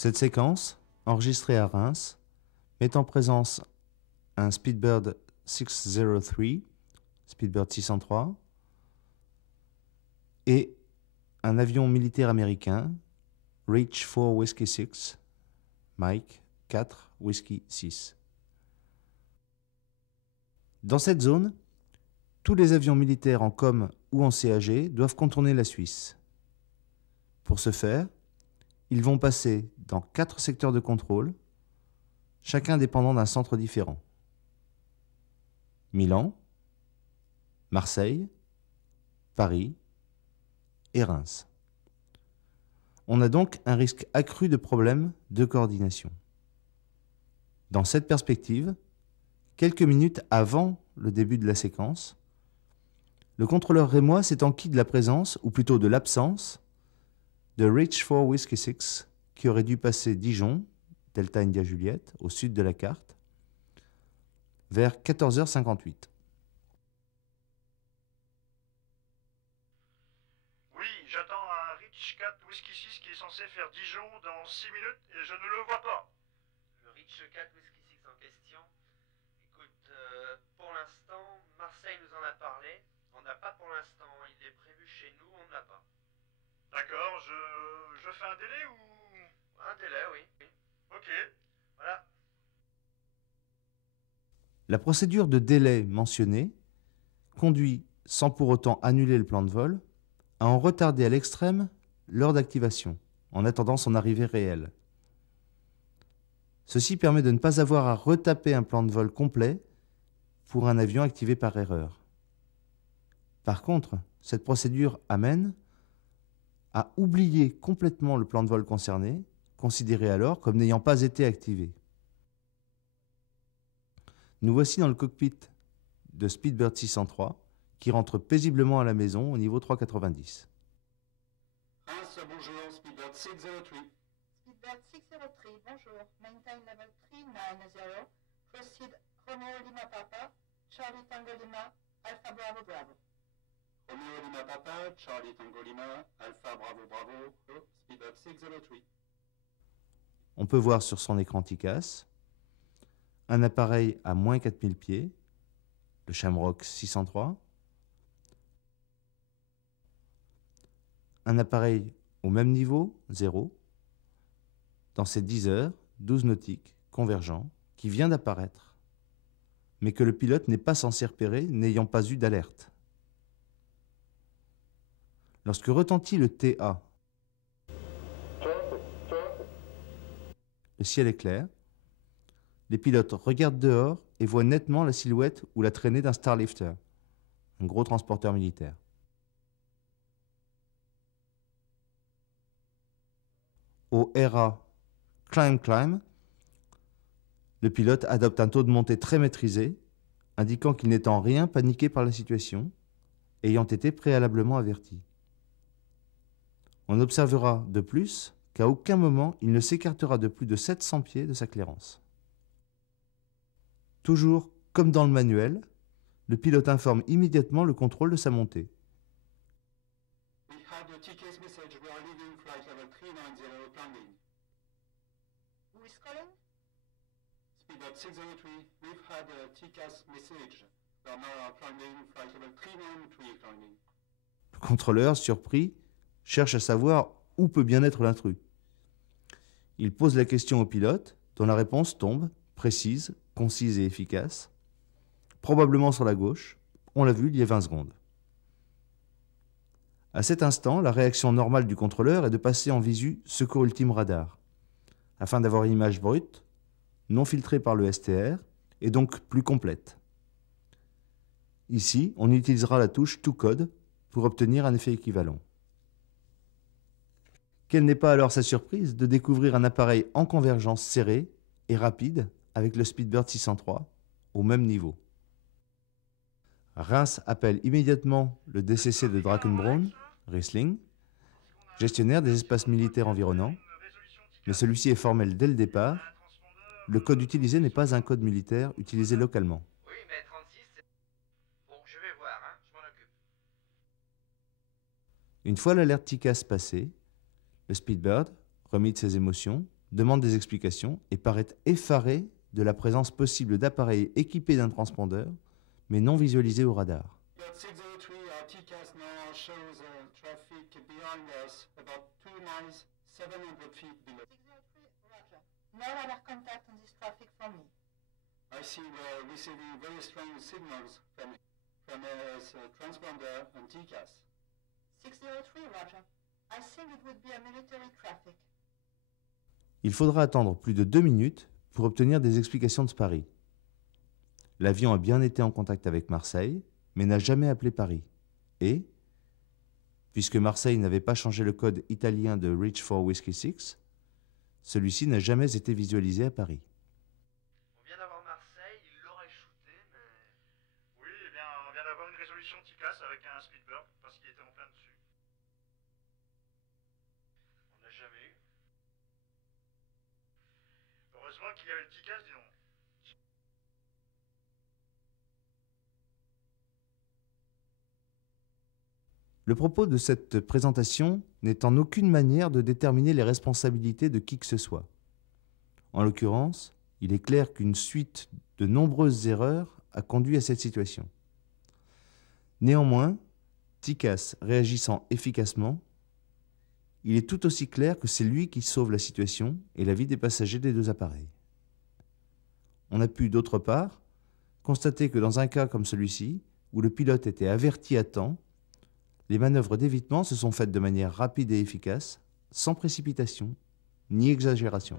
Cette séquence, enregistrée à Reims, met en présence un Speedbird 603, Speedbird 603, et un avion militaire américain, Reach 4 Whiskey 6, Mike 4 Whiskey 6. Dans cette zone, tous les avions militaires en COM ou en CAG doivent contourner la Suisse. Pour ce faire, ils vont passer dans 4 secteurs de contrôle, chacun dépendant d'un centre différent. Milan, Marseille, Paris et Reims. On a donc un risque accru de problèmes de coordination. Dans cette perspective, quelques minutes avant le début de la séquence, le contrôleur rémois s'est enquis de la présence, ou plutôt de l'absence, de Reach 4 Whiskey 6 qui aurait dû passer Dijon, Delta India Juliette, au sud de la carte, vers 14h58. Oui, j'attends un Reach 4 Whiskey 6 qui est censé faire Dijon dans 6 minutes et je ne le vois pas. Le Reach 4 Whiskey 6 en question. Écoute, pour l'instant, Marseille nous en a parlé. On n'a pas pour l'instant. Il est prévu chez nous, on ne l'a pas. D'accord, je fais un délai ou... Un délai, oui. Ok. Voilà. La procédure de délai mentionnée conduit, sans pour autant annuler le plan de vol, à en retarder à l'extrême l'heure d'activation, en attendant son arrivée réelle. Ceci permet de ne pas avoir à retaper un plan de vol complet pour un avion activé par erreur. Par contre, cette procédure amène à oublier complètement le plan de vol concerné, considéré alors comme n'ayant pas été activé. Nous voici dans le cockpit de Speedbird 603 qui rentre paisiblement à la maison au niveau 390. Bonjour, Speedbird 603. Speedbird 603, bonjour. Maintain level 390. Proceed Romeo Lima Papa, Charlie Tango Lima, Alpha Bravo Bravo. Romeo Lima Papa, Charlie Tango Lima, Alpha Bravo Bravo, Speedbird 603. On peut voir sur son écran TICAS un appareil à moins 4000 pieds, le Shamrock 603, un appareil au même niveau, 0, dans ses 10 heures, 12 nautiques, convergents, qui vient d'apparaître, mais que le pilote n'est pas censé repérer, n'ayant pas eu d'alerte. Lorsque retentit le TA, le ciel est clair, les pilotes regardent dehors et voient nettement la silhouette ou la traînée d'un Starlifter, un gros transporteur militaire. Au RA Climb, le pilote adopte un taux de montée très maîtrisé, indiquant qu'il n'est en rien paniqué par la situation, ayant été préalablement averti. On observera de plus qu'à aucun moment il ne s'écartera de plus de 700 pieds de sa clairance. Toujours comme dans le manuel, le pilote informe immédiatement le contrôle de sa montée. We had a TKS message. We are leaving flight level 390 landing. Who is calling? Speedbird 603, we've had a TCAS message. We are now climbing flight level 393 landing. Le contrôleur, surpris, cherche à savoir où peut bien être l'intrus. Il pose la question au pilote, dont la réponse tombe, précise, concise et efficace, probablement sur la gauche. On l'a vu il y a 20 secondes. À cet instant, la réaction normale du contrôleur est de passer en visu secours ultime radar, afin d'avoir une image brute, non filtrée par le STR, et donc plus complète. Ici, on utilisera la touche ToCode pour obtenir un effet équivalent. Quelle n'est pas alors sa surprise de découvrir un appareil en convergence serrée et rapide avec le Speedbird 603 au même niveau. Reims appelle immédiatement le DCC de Drakenbraun, Riesling, gestionnaire des espaces militaires environnants, mais celui-ci est formel dès le départ. Le code utilisé n'est pas un code militaire utilisé localement. Oui, mais 36, c'est... Bon, je vais voir, hein, je m'en occupe. Une fois l'alerte TICAS passée, le Speedbird, remis de ses émotions, demande des explications et paraît effaré de la présence possible d'appareils équipés d'un transpondeur, mais non visualisés au radar. Pilot 603, our TCAS now shows traffic behind us, about 2 miles, 700 feet below. 603, roger. No radar contact on this traffic for me. I see we're receiving very strong signals from a transponder and TCAS. 603, roger. I think it would be a military traffic. Il faudra attendre plus de 2 minutes pour obtenir des explications de Paris. L'avion a bien été en contact avec Marseille, mais n'a jamais appelé Paris. Et, puisque Marseille n'avait pas changé le code italien de Reach for Whiskey 6, celui-ci n'a jamais été visualisé à Paris. On vient d'avoir Marseille, il l'aurait shooté, mais... Oui, eh bien, on vient d'avoir une résolution TICAS avec un speedbird parce qu'il était en plein dessus. On n'a jamais eu. Heureusement qu'il y avait le TICAS, dis donc. Le propos de cette présentation n'est en aucune manière de déterminer les responsabilités de qui que ce soit. En l'occurrence, il est clair qu'une suite de nombreuses erreurs a conduit à cette situation. Néanmoins, TICAS réagissant efficacement, il est tout aussi clair que c'est lui qui sauve la situation et la vie des passagers des deux appareils. On a pu, d'autre part, constater que dans un cas comme celui-ci, où le pilote était averti à temps, les manœuvres d'évitement se sont faites de manière rapide et efficace, sans précipitation ni exagération.